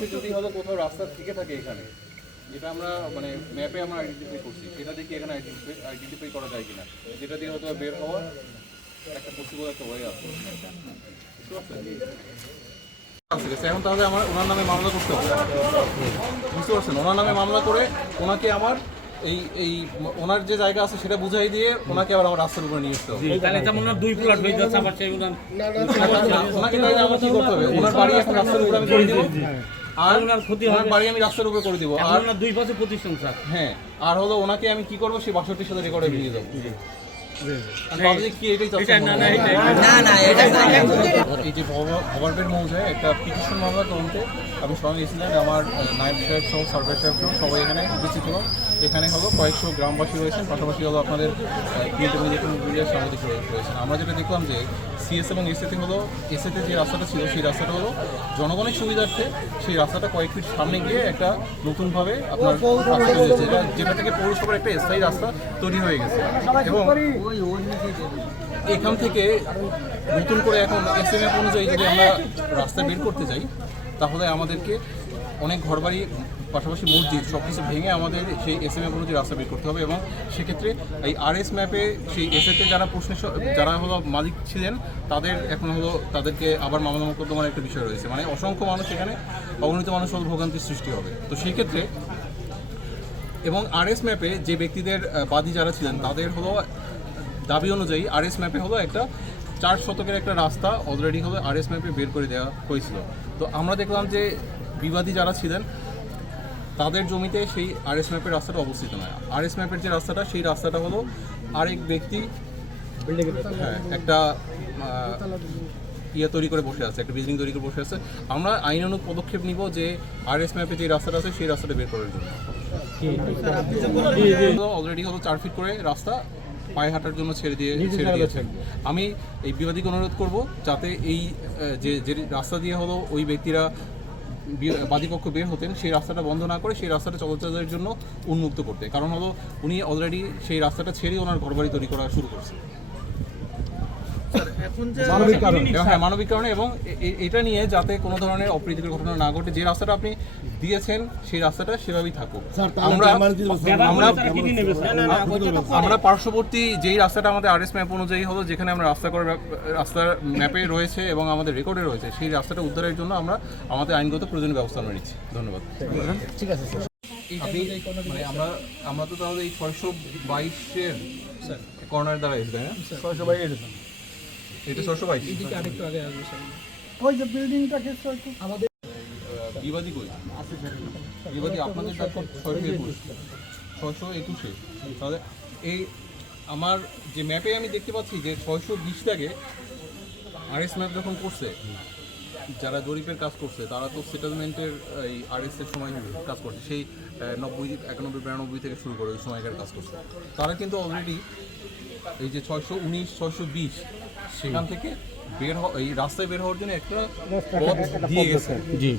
নিচে যদি হলো কোথাও রাস্তা থেকে থাকে এখানে, যেটা আমরা মানে ম্যাপে আমরা আইডেন্টিফাই করছি, সেটা দেখি এখানে আইডেন্টিফাই করা যায় কিনা, যেটা দিয়ে হয়তো বের হওয়ার একটা পসিবল একটা ওয়ে আছে। এখন তাহলে আমার ওনার নামে মামলা করতে হবে, বুঝতে পারছেন? ওনার নামে মামলা করে ওনাকে আমার এই ওনার যে জায়গা আছে সেটা বুঝাই দিয়ে ওনাকে আবার আমার রাস্তার উপরে নিয়ে আসতে হবে। ওনাকে তাহলে আমার কি করতে হবে? ওনার বাড়ি এখন রাস্তার উপরে আমি করে দিব, আর ওনার ক্ষতি হবে, বাড়ি আমি রাস্তার উপরে করে দিব, আর দুই পাশে প্রতিষ্ঠান স্যার। হ্যাঁ, আর হলো ওনাকে আমি কি করবো, সেই 62-র সাথে রেকর্ডে নিয়ে যাবো। এই যে ভবারবের মৌজায় একটা পিটিশন মামলা তদন্তে আমি সঙ্গে গেছিলাম, আমার নায়েব সাহেব সহ সার্ভে সাহেব সহ সবাই এখানে উপস্থিত হলো। এখানে হলো কয়েকশো গ্রামবাসী রয়েছেন, পাশাপাশি হলো আপনাদের প্রিন্ট এবং মিডিয়ার সাংবাদিক রয়েছেন। আমরা যেটা দেখলাম যে সিএস এবং এসএতে হলো, এসএতে যে রাস্তাটা ছিল সেই রাস্তাটা হলো জনগণের সুবিধার্থে সেই রাস্তাটা কয়েক ফিট সামনে গিয়ে একটা নতুনভাবে আপনার রাস্তা হয়েছে, যেটা থেকে পৌরসভার একটা স্থায়ী রাস্তা তৈরি হয়ে গেছে। এবং এখান থেকে নতুন করে এখন এসএমএফ অনুযায়ী যদি আমরা রাস্তা বের করতে যাই, তাহলে আমাদেরকে অনেক ঘরবাড়ি পাশাপাশি মসজিদ সব কিছু ভেঙে আমাদের সেই এসএমএফ অনুযায়ী রাস্তা বের করতে হবে। এবং সেক্ষেত্রে এই আরএস ম্যাপে সেই এসএতে যারা যারা হলো মালিক ছিলেন তাদের এখন হলো তাদেরকে আবার মামলা মোকদ্দমার একটা বিষয় রয়েছে, মানে অসংখ্য মানুষ এখানে অগণিত মানুষ হলো ভোগান্তির সৃষ্টি হবে। তো সেই ক্ষেত্রে এবং আরএস ম্যাপে যে ব্যক্তিদের বাদী যারা ছিলেন তাদের হলো দাবি অনুযায়ী আরএস ম্যাপে হলো একটা 4 শতকের একটা রাস্তা অলরেডি হলো আরএস ম্যাপে বের করে দেওয়া হয়েছিল। তো আমরা দেখলাম যে বিবাদী যারা ছিলেন তাদের জমিতে সেই আরএস ম্যাপের রাস্তাটা অবস্থিত নয়। আরএস ম্যাপের যে রাস্তাটা সেই রাস্তাটা হলো আরেক ব্যক্তি একটা তৈরি করে বসে আছে, একটা বিল্ডিং তৈরি করে বসে আছে। আমরা আইনানুগ পদক্ষেপ নিব যে আরএস ম্যাপে যে রাস্তাটা আছে সেই রাস্তাটা বের করার জন্য। অলরেডি হলো 4 ফিট করে রাস্তা পায়ে হাঁটার জন্য ছেড়ে দিয়েছেন। আমি এই বিবাদীকে অনুরোধ করব যাতে এই যে রাস্তা দিয়ে হলো ওই ব্যক্তিরা বাদীপক্ষ বের হতেন সেই রাস্তাটা বন্ধ না করে সেই রাস্তাটা চলাচলের জন্য উন্মুক্ত করতে, কারণ হলো উনি অলরেডি সেই রাস্তাটা ছেড়ে ওনার ঘরবাড়ি তৈরি করা শুরু করছে মানবিক কারণে। এবং এটা নিয়ে যাতে কোনো ধরনের অপ্রীতিকর ঘটনা না ঘটে, যে রাস্তাটা আপনি দিয়েছেন সেই রাস্তাটা সেভাবেই থাকুক। আমরা পার্শ্ববর্তী যেই রাস্তাটা আমাদের আরএস ম্যাপ অনুযায়ী হলো, যেখানে আমরা রাস্তার ম্যাপে রয়েছে এবং আমাদের রেকর্ডে রয়েছে, সেই রাস্তাটা উদ্ধারের জন্য আমরা আমাদের আইনগত প্রয়োজনীয় ব্যবস্থা আমরা নিচ্ছি। ধন্যবাদ। ঠিক আছে মানে আমরা তো তাহলে এই 622-এর কর্নার দ্বারা এসে তাই না? 622 এটা 622 এদিকে আরেকটু আগে আসবে স্যার। ওই যে বিল্ডিংটাকে আমাদের বিবাদী কই আছে স্যার, বিবাদী আপনাদের তারপর 621 তাহলে এই আমার যে ম্যাপে আমি দেখতে পাচ্ছি যে 620টাকে আরএস ম্যাপ যখন করছে, যারা জরিপের কাজ করছে তারা তো সেটেলমেন্টের এই আরএস এর সময় কাজ করছে, সেই 90, 91, 92 থেকে শুরু করে ওই সময়কার কাজ করছে। তারা কিন্তু অলরেডি এই যে 619, 620 সেখান থেকে এই রাস্তায় বের হওয়ার জন্য একটা পথ দিয়ে গেছে। জি